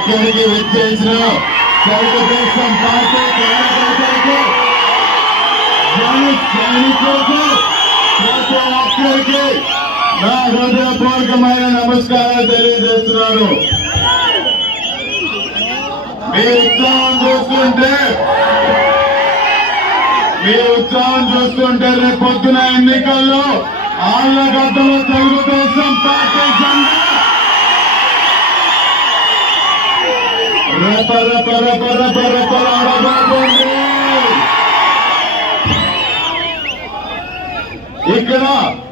ఇక్కడికి విచ్చేసిన తెలుగుదేశం పార్టీ కార్యకర్తలకు సైనికులకు ప్రతి ఒక్కరికి నా హృదయపూర్వకమైన నమస్కారాలు తెలియజేస్తున్నాను. మీ ఉత్సాహం చూస్తుంటే మీ ఉత్సాహం చూస్తుంటే రేపు పొద్దున ఎన్నికల్లో ఆళ్ళగడ్డలో తెలుగుదేశం పార్టీ జెండా రెప రెప రెప రెప రెప ఆడబోతుంది ఇక్కడ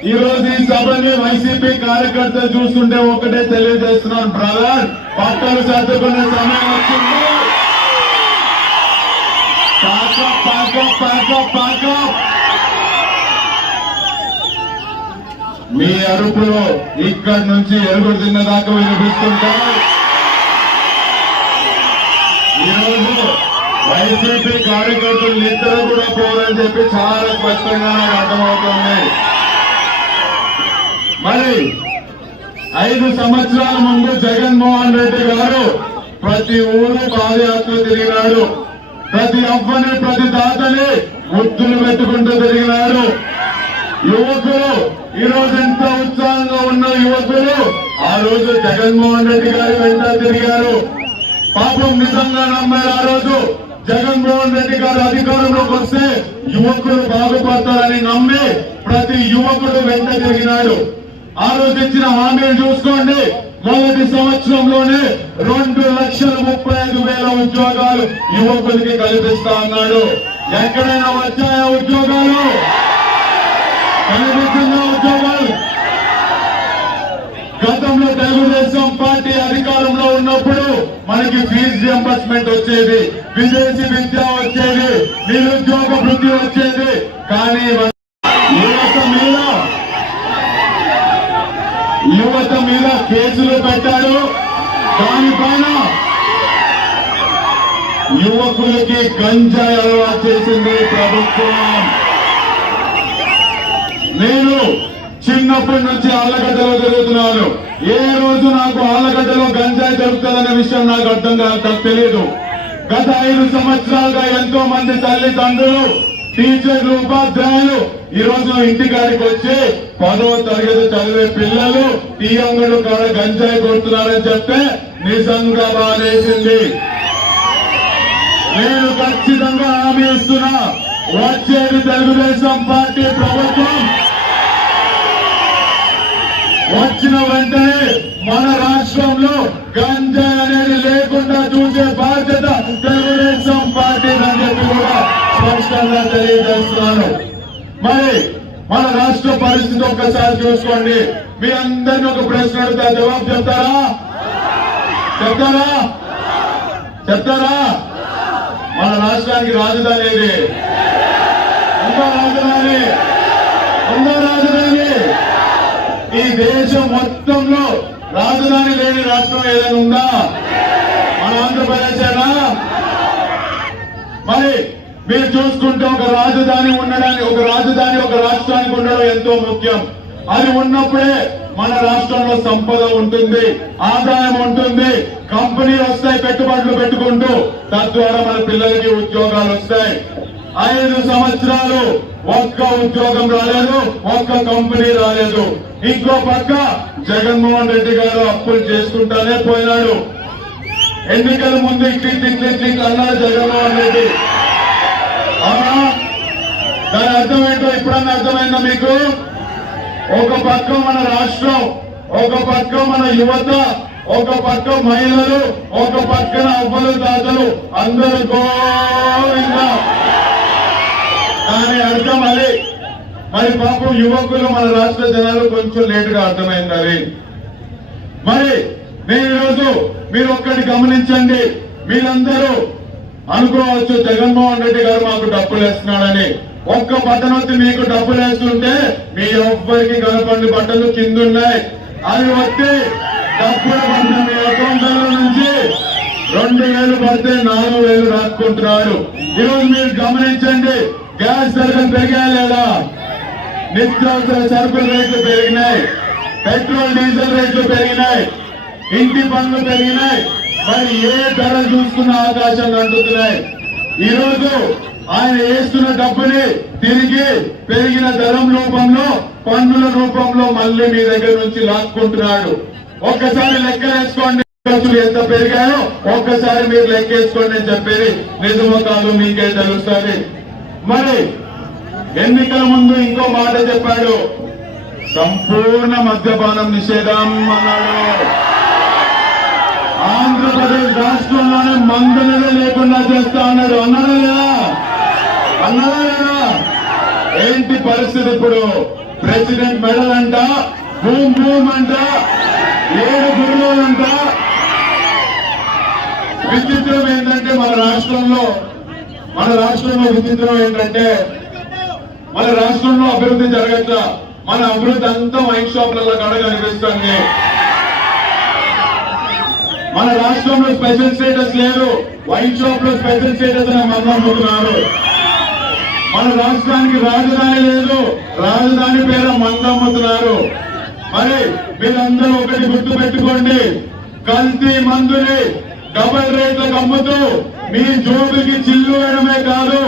ఈ రోజు ఈ సభని వైసీపీ కార్యకర్తలు చూస్తుంటే ఒకటే తెలియజేస్తున్నాను బ్రదర్ పక్కలు సర్దుకునే సమయం వచ్చింది. Pack up pack up pack up pack up మీ అరుపులో ఇక్కడి నుంచి ఎరుగుడు తిన్నదాకా వినిపిస్తుంటారు వినిపిస్తుంటాయి ఈరోజు వైసీపీ కార్యకర్తలు ఇద్దరు కూడా పోరని చెప్పి చాలా స్పష్టంగా అర్థమవుతుంది. మరి ఐదు సంవత్సరాల ముందు జగన్మోహన్ రెడ్డి గారు ప్రతి ఊరు పాదయాత్ర తిరిగినాడు ప్రతి అవ్వని ప్రతి తాతని ముద్దులు పెట్టుకుంటూ తిరిగినారు. యువకులు ఈ రోజు ఎంత ఉత్సాహంగా ఉన్న యువకులు ఆ రోజు జగన్మోహన్ రెడ్డి గారి వెంట తిరిగారు. పాపం నిజంగా నమ్మారు ఆ రోజు. జగన్మోహన్ రెడ్డి గారు అధికారంలోకి వస్తే యువకులు బాగుపడతారని నమ్మి ప్రతి యువకుడు వెంట తిరిగినాడు. ఆ రోజు ఇచ్చిన హామీలు చూసుకోండి. మొదటి సంవత్సరంలోనే రెండు లక్షల ముప్పై ఐదు వేల ఉద్యోగాలు యువకులకి కల్పిస్తా అన్నాడు. ఎక్కడైనా వచ్చాయా ఉద్యోగాలు? కనిపిస్తుందా ఉద్యోగాలు? గతంలో తెలుగుదేశం పార్టీ అధికారంలో ఉన్నప్పుడు మనకి ఫీజు రియంబర్స్మెంట్ వచ్చేది విదేశీ విద్య వచ్చేది నిరుద్యోగ వృద్ధి వచ్చేది. కానీ యువత మీద యువత మీద కేసులు పెట్టారు. దానిపైన యువకులకి గంజాయి అలవాటు చేసింది ప్రభుత్వం. నేను చిన్నప్పటి నుంచి ఆళ్ళగడ్డలో జరుగుతున్నాను ఏ రోజు నాకు ఆళ్ళగడ్డలో గంజాయి దొరుకుతుందనే విషయం నాకు అర్థం కాదు నాకు తెలియదు గత ఐదు సంవత్సరాలుగా ఎంతో మంది తల్లిదండ్రులు టీచర్లు ఉపాధ్యాయులు ఈ రోజు ఇంటికాడికి వచ్చి పదవ తరగతి చదివే పిల్లలు టీ అంగడు కాడ గంజాయి కొడుతున్నారని చెప్తే నిజంగా బాధేసింది. నేను ఖచ్చితంగా హామీ ఇస్తున్నా. వచ్చేది తెలుగుదేశం పార్టీ ప్రభుత్వం. వచ్చిన వెంటనే మన రాష్ట్రంలో గంజా అనేది లేకుండా చూసే బాధ్యత తెలుగుదేశం పార్టీ అని చెప్పి కూడా స్పష్టంగా తెలియజేస్తున్నాను. మరి మన రాష్ట్ర పరిస్థితి ఒక్కసారి చూసుకోండి. మీ అందరిని ఒక ప్రశ్న అడుగుతా జవాబు చెప్తారా? చెప్తారా? చెప్తారా? మన రాష్ట్రానికి రాజధాని ఏది ఉందా రాజధాని ఉందా రాజధాని ఈ దేశం మొత్తంలో రాజధాని లేని రాష్ట్రం ఏదైనా ఉందా? మన ఆంధ్రప్రదేశేనా? మరి మీరు చూసుకుంటే ఒక రాజధాని ఉండడానికి ఒక రాజధాని ఒక రాష్ట్రానికి ఉండడం ఎంతో ముఖ్యం. అది ఉన్నప్పుడే మన రాష్ట్రంలో సంపద ఉంటుంది ఆదాయం ఉంటుంది కంపెనీలు వస్తాయి పెట్టుబడులు పెట్టుకుంటూ. తద్వారా మన పిల్లలకి ఉద్యోగాలు వస్తాయి. ఐదు సంవత్సరాలు ఒక్క ఉద్యోగం రాలేదు ఒక్క కంపెనీ రాలేదు. ఇంకో పక్క జగన్మోహన్ రెడ్డి గారు అప్పులు చేసుకుంటానే పోయినాడు. ఎన్నికల ముందు ఇట్లి ఇట్లి ఇట్లి అన్నాడు జగన్మోహన్ రెడ్డి. దాని అర్థం ఏంటో ఇప్పుడన్నా అర్థమైందా మీకు? ఒక పక్క మన రాష్ట్రం ఒక పక్క మన యువత ఒక పక్క మహిళలు ఒక పక్కన అవ్వలు దాతలు అందరూ గోవిందా. దాని అర్థం అది మరి పాపం యువకులు మన రాష్ట్ర జనాలు కొంచెం లేటుగా అర్థమైంది అది. మరి నేను ఈరోజు మీరు ఒక్కటి గమనించండి. మీరందరూ అనుకోవచ్చు జగన్మోహన్ రెడ్డి గారు మాకు డబ్బులు వేస్తున్నాడని. ఒక్క బటన్ మీకు డబ్బులు వేస్తుంటే మీ ఎవ్వరికి కనపడి బట్టలు కింద ఉన్నాయి అవి వచ్చి డబ్బులు పడిన మీ అకౌంట్ల నుంచి రెండు వేలు పడితే నాలుగు వేలు రాసుకుంటున్నారు. ఈరోజు మీరు గమనించండి. గ్యాస్ ధరలు పెరిగాయా లేదా? నిత్యావసర సరుకుల రేట్లు పెరిగినాయి. పెట్రోల్ డీజిల్ రేట్లు పెరిగినాయి. ఇంటి పనులు పెరిగినాయి. మరి ఏ ధర చూసుకున్న ఆకాశం అంటున్నాయి ఈ రోజు ఆయన వేస్తున్న డబ్బుని తిరిగి పెరిగిన ధరం రూపంలో పన్నుల రూపంలో మళ్ళీ మీ దగ్గర నుంచి లాక్కుంటున్నాడు. ఒక్కసారి లెక్కలేసుకోండి ఖర్చులు ఎంత పెరిగాయో ఒక్కసారి మీరు లెక్కేసుకోండి అని చెప్పేది నిజమో కాదు మీకే తెలుస్తుంది. మరి ఎన్నికల ముందు ఇంకో మాట చెప్పాడు. సంపూర్ణ మద్యపానం నిషేధం అన్నాడు. ఆంధ్రప్రదేశ్ రాష్ట్రంలోనే మందులనే లేకుండా చేస్తా అన్నాడు. అన్నారా లేదా? లేదా? ఏంటి పరిస్థితి ఇప్పుడు? ప్రెసిడెంట్ మెడల్ అంట భూమ్ భూమ్ అంట ఏడు గురువులంట విచిత్రం ఏంటంటే మన రాష్ట్రంలో మన రాష్ట్రంలో విచిత్రం ఏంటంటే మన రాష్ట్రంలో అభివృద్ధి జరగట్లా మన అభివృద్ధి అంతా వైన్ షాప్లలో కడ కనిపిస్తుంది. మన రాష్ట్రంలో స్పెషల్ స్టేటస్ లేదు. వైన్ షాప్లో స్పెషల్ స్టేటస్ మందమ్ముతున్నారు అమ్ముతున్నారు మన రాష్ట్రానికి రాజధాని లేదు. రాజధాని పేరు మంద అమ్ముతున్నారు. మరి మీరందరూ ఒకటి గుర్తు పెట్టుకోండి కల్తీ మందుని డబల్ రేట్లకు అమ్ముతూ మీ జోబుకి చిల్లు వేయడమే కాదు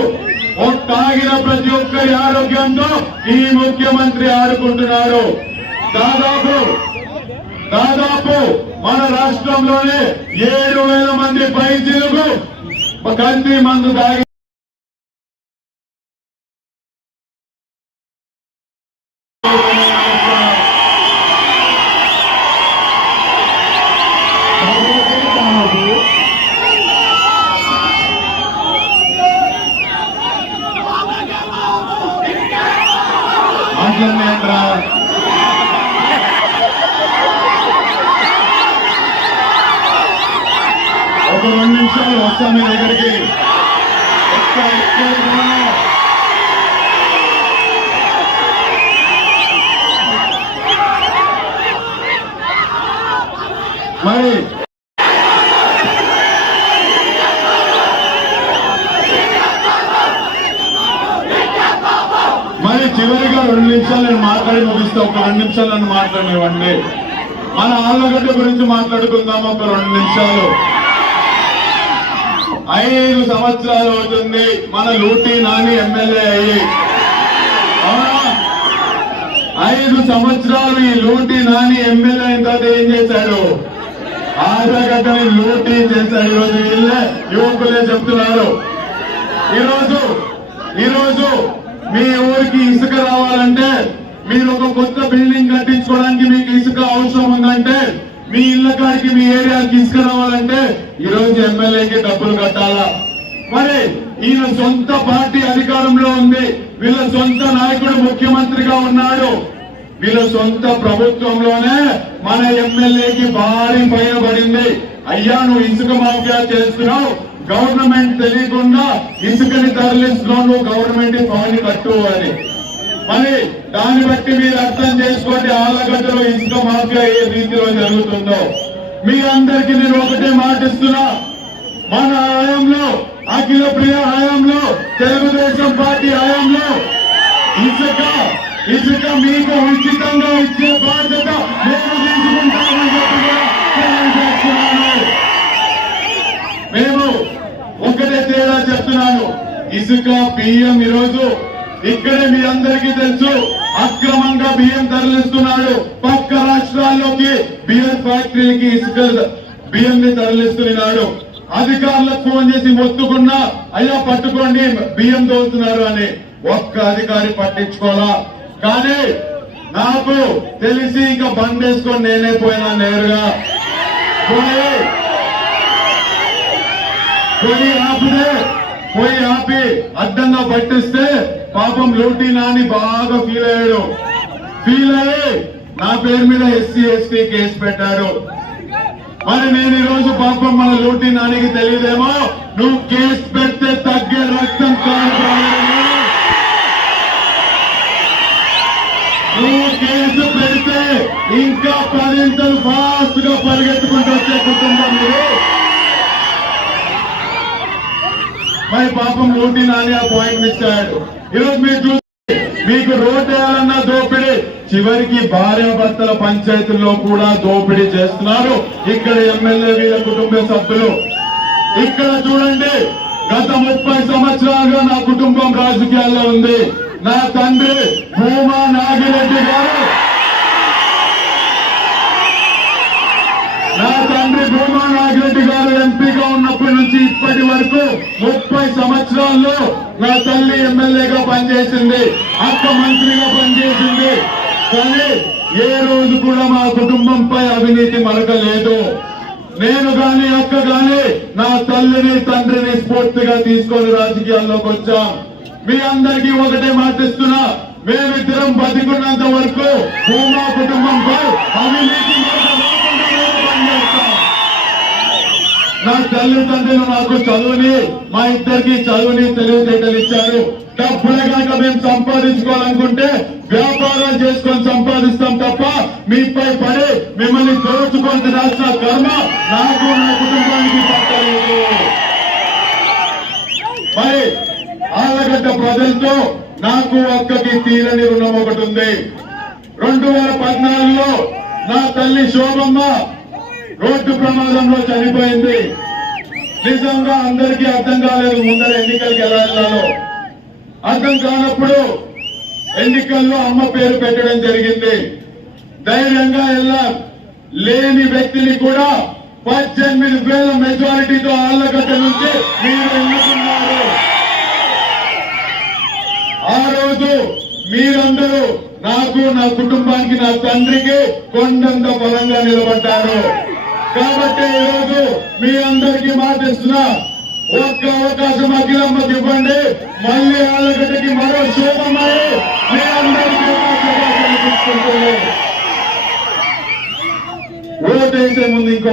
తాగిన ప్రతి ఒక్కరి ఆరోగ్యంతో ఈ ముఖ్యమంత్రి ఆడుకుంటున్నారు. దాదాపు దాదాపు మన రాష్ట్రంలోనే ఏడు వేల మంది పైచీలకు కంది మందు తాగి మాట్లాడినా ఒక రెండు నిమిషాలు వస్తాం మీ దగ్గరికి ఒక్క ఎక్కేది కూడా. మరి మరి చివరిగా రెండు నిమిషాలు నేను మాట్లాడి ముగిస్తే. ఒక రెండు నిమిషాలు నన్ను మాట్లాడనివ్వండి. మన ఆళ్ళగడ్డ గురించి మాట్లాడుకుందాం ఒక రెండు నిమిషాలు. ఐదు సంవత్సరాలు అవుతుంది. మన లూటీ నాని ఎమ్మెల్యే అయ్యి. ఐదు సంవత్సరాలు ఈ లూటీ నాని ఎమ్మెల్యే అయిన తర్వాత ఏం చేశాడు? ఆళ్ళగడ్డని లూటీ చేశాడు. ఈరోజు వీళ్ళే యువకులే చెప్తున్నారు. ఈరోజు ఈరోజు మీ ఊరికి ఇసుక రావాలంటే మీరు ఒక కొత్త బిల్డింగ్ కట్టించుకోవడానికి మీకు ఇసుక అవసరం ఉందంటే మీ ఇళ్ళ కాడికి మీ ఏరియాకి ఇసుక రావాలంటే ఈ రోజు ఎమ్మెల్యేకి డబ్బులు కట్టాలా? మరి ఈయన సొంత పార్టీ అధికారంలో ఉంది. వీళ్ళ సొంత నాయకుడు ముఖ్యమంత్రిగా ఉన్నాడు. వీళ్ళ సొంత ప్రభుత్వంలోనే మన ఎమ్మెల్యేకి భారీ పైన పడింది. అయ్యా నువ్వు ఇసుక మాఫియా చేస్తున్నావు. గవర్నమెంట్ తెలియకుండా ఇసుకని తరలిస్తున్నాను గవర్నమెంట్ పవన్ కట్టు అని మరి దాన్ని బట్టి మీరు అర్థం చేసుకోండి ఆలగడ్డలో ఇసుక మాఫియా ఏ రీతిలో జరుగుతుందో. మీ అందరికి నేను ఒకటే మాటిస్తున్నా మన హయాంలో అఖిల ప్రియ హయాంలో తెలుగుదేశం పార్టీ హయాంలో ఇసుక ఇసుక మీకు ఉచితంగా ఇచ్చే బాధ్యత మేము తీసుకుంటామని చెప్పి కూడా తెలియజేస్తున్నాను మేము ఒకటే తేడా ఇసుక బియ్యం ఈరోజు ఇక్కడే మీ అందరికీ తెలుసు. అక్రమంగా బియ్యం తరలిస్తున్నాడు. పక్క రాష్ట్రాల్లోకి బియ్యం ఫ్యాక్టరీకి ఇసుక బియ్యం ని తరలిస్తున్నాడు. అధికారులకు ఫోన్ చేసి మొత్తుకున్నా అయ్యా పట్టుకోండి బియ్యం దోస్తున్నారు అని. ఒక్క అధికారి పట్టించుకోవాలా కానీ నాకు తెలిసి ఇంకా బంద్ వేసుకొని నేనే పోయినా నేరుగా. పోయి పోయి ఆపితే పోయి ఆపి అడ్డంగా పట్టిస్తే పాపం లూటీ నాని బాగా ఫీల్ అయ్యాడు. ఫీల్ అయ్యి నా పేరు మీద ఎస్సీ ఎస్టీ కేసు పెట్టాడు. మరి నేను ఈ రోజు పాపం మన లూటీ నానికి తెలియదేమో? నువ్వు కేసు పెడితే తగ్గే రక్తం కాదు నువ్వు కేసు పెడితే ఇంకా పదింతలు ఫాస్ట్గా పరిగెత్తుకుంటూ వచ్చే కుటుంబం మీరు మరి పాపం లోటి నాని అపాయింట్మెంట్ పాయింట్ ఈరోజు మీరు చూసి మీకు రోడ్డు వేయాలన్నా దోపిడీ. చివరికి భార్యాభర్తల పంచాయతీల్లో కూడా దోపిడీ చేస్తున్నారు. ఇక్కడ ఎమ్మెల్యే వీళ్ళ కుటుంబ సభ్యులు. ఇక్కడ చూడండి గత ముప్పై సంవత్సరాలుగా నా కుటుంబం రాజకీయాల్లో ఉంది. నా తండ్రి భూమా నాగిరెడ్డి గారు నా తండ్రి భూమా నాగిరెడ్డి గారు ఎంపీగా ఉన్నప్పటి నుంచి ఇప్పటి వరకు ముప్పై సంవత్సరాల్లో నా తల్లి ఎమ్మెల్యేగా పనిచేసింది అక్క మంత్రిగా పనిచేసింది. కానీ ఏ రోజు కూడా మా కుటుంబంపై అవినీతి మరకలేదు. నేను గాని అక్క గాని నా తల్లిని తండ్రిని స్ఫూర్తిగా తీసుకొని రాజకీయాల్లోకి వచ్చాం. మీ అందరికీ ఒకటే మాటిస్తున్నా మేమిద్దరం బతికున్నంత వరకు భూమా కుటుంబంపై అవినీతి నా తల్లిదండ్రులు నాకు చదువుని మా ఇద్దరికి చదువుని తెలివితేటలు ఇచ్చారు. డబ్బులే కనుక మేము సంపాదించుకోవాలనుకుంటే వ్యాపారాలు చేసుకొని సంపాదిస్తాం తప్ప మీపై పడి మిమ్మల్ని దోచుకొని తినాల్సిన కర్మ నాకు నా కుటుంబానికి పట్టలేదు. మరి ఆలగడ్డ ప్రజలతో నాకు ఒక్కటి తీరని రుణం ఒకటి ఉంది. రెండు వేల పద్నాలుగులో నా తల్లి శోభమ్మ రోడ్డు ప్రమాదంలో చనిపోయింది. నిజంగా అందరికీ అర్థం కాలేదు ముందర ఎన్నికలకి ఎలా వెళ్ళాలో అర్థం కానప్పుడు ఎన్నికల్లో అమ్మ పేరు పెట్టడం జరిగింది. ధైర్యంగా వెళ్ళాం. లేని వ్యక్తిని కూడా పద్దెనిమిది వేల మెజారిటీతో ఆళ్ళగడ్డ నుంచి మీరు ఎన్నుకున్నారు. ఆ రోజు మీరందరూ నాకు నా కుటుంబానికి నా తండ్రికి కొండంత బలంగా నిలబడ్డారు. కాబట్టి ఈరోజు మీ అందరికీ మాటిస్తున్నా ఒక్క అవకాశం అఖిలమ్మకి ఇవ్వండి. మళ్ళీ ఆలగడ్డకి మరో శోభమై మీ అందరికీ ఓటేసే ముందు ఇంకో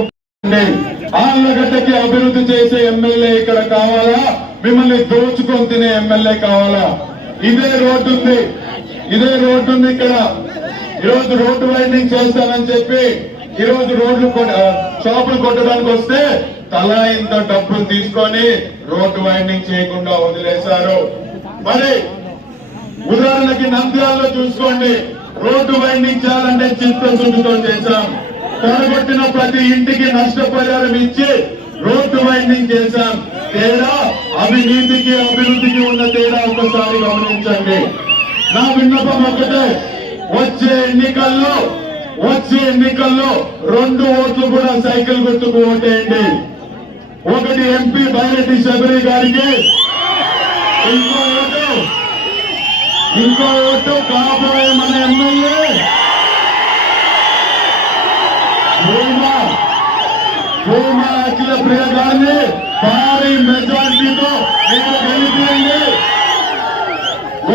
ఆళ్ళగడ్డకి అభివృద్ధి చేసే ఎమ్మెల్యే ఇక్కడ కావాలా? మిమ్మల్ని దోచుకొని తినే ఎమ్మెల్యే కావాలా? ఇదే రోడ్డు ఉంది. ఇదే రోడ్డు ఉంది ఇక్కడ. ఈరోజు రోడ్డు వైండింగ్ చేస్తానని చెప్పి ఈ రోజు రోడ్లు షాపులు కొట్టడానికి వస్తే తలా ఇంత డబ్బులు తీసుకొని రోడ్డు వైండింగ్ చేయకుండా వదిలేశారు. మరి ఉదాహరణకి నంద్యాలలో చూసుకోండి రోడ్డు వైండింగ్ చేయాలంటే చిత్తశుద్ధితో చేశాం. కొనగొట్టిన ప్రతి ఇంటికి నష్టపరిహారం ఇచ్చి రోడ్డు వైండింగ్ చేశాం. తేడా అవినీతికి అభివృద్ధికి ఉన్న తేడా ఒకసారి గమనించండి. నా విన్నపం ఒకటే వచ్చే ఎన్నికల్లో వచ్చే ఎన్నికల్లో రెండు ఓట్లు కూడా సైకిల్ గుర్తుకు ఓటేయండి. ఒకటి ఎంపీ బైరెడ్డి శబరి గారికి ఇంకో ఓటు ఇంకో ఓటు కాబోయే మన ఎమ్మెల్యే. భూమా భూమా అఖిల ప్రియ గారిని భారీ మెజార్టీతో మీరు గెలిపియండి.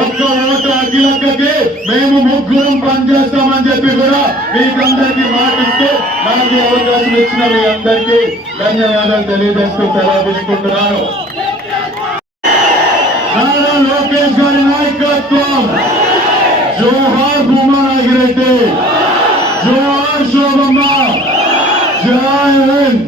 ఒక్క ఓటు అఖిలక్కకి మేము ముగ్గురం పనిచేస్తామని చెప్పి కూడా మీకందరికీ మాటిస్తూ మనకి అవకాశం ఇచ్చిన మీ అందరికీ ధన్యవాదాలు తెలియజేస్తూ సెలవు నారా లోకేష్ గారి నాయకత్వం. జోహార్ భూమా నాగిరెడ్డి జోహార్ శోభమ్మ. జై హింద్.